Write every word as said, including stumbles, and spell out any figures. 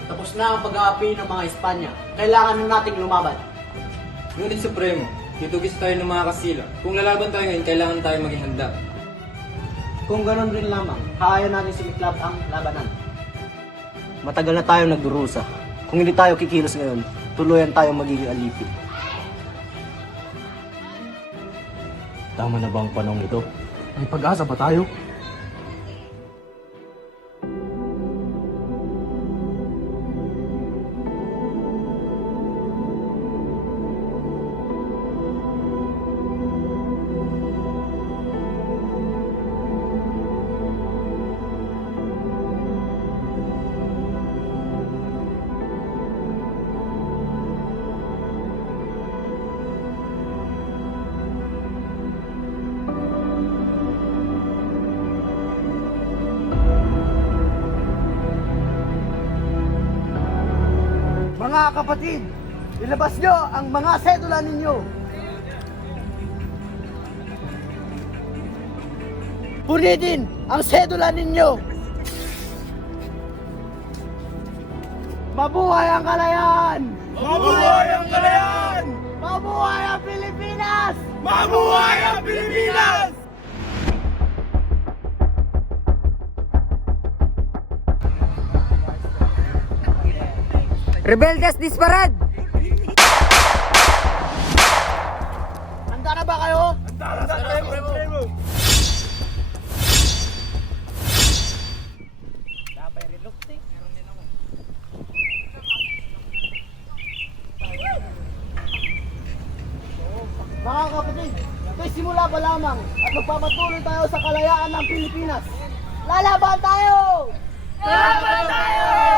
Tapos na ang pag-aapi ng mga Espanya. Kailangan na nating lumaban. Ngunit Supremo, ditugis tayo ng mga Kastila. Kung lalaban tayo ngayon, kailangan tayo maging handa. Kung ganon rin lamang, kaya natin sumiklab ang labanan. Matagal na tayo nagdurusa. Kung hindi tayo kikilos ngayon, tuluyan tayo magiging alipin. Tama na ba ang panahon ito? May pag-asa ba tayo? Mga kapatid, ilabas nyo ang mga sedula ninyo. Punitin ang sedula ninyo. Mabuhay ang kalayaan! Mabuhay ang kalayaan! Mabuhay ang Pilipinas! Mabuhay ang Pilipinas! Rebeldes disparad! Handa na ba kayo? Tara sa Supremo! Mga kapatid, ito'y simula pa lamang at magpapatuloy tayo sa kalayaan ng Pilipinas. Lalaban tayo! Laban tayo!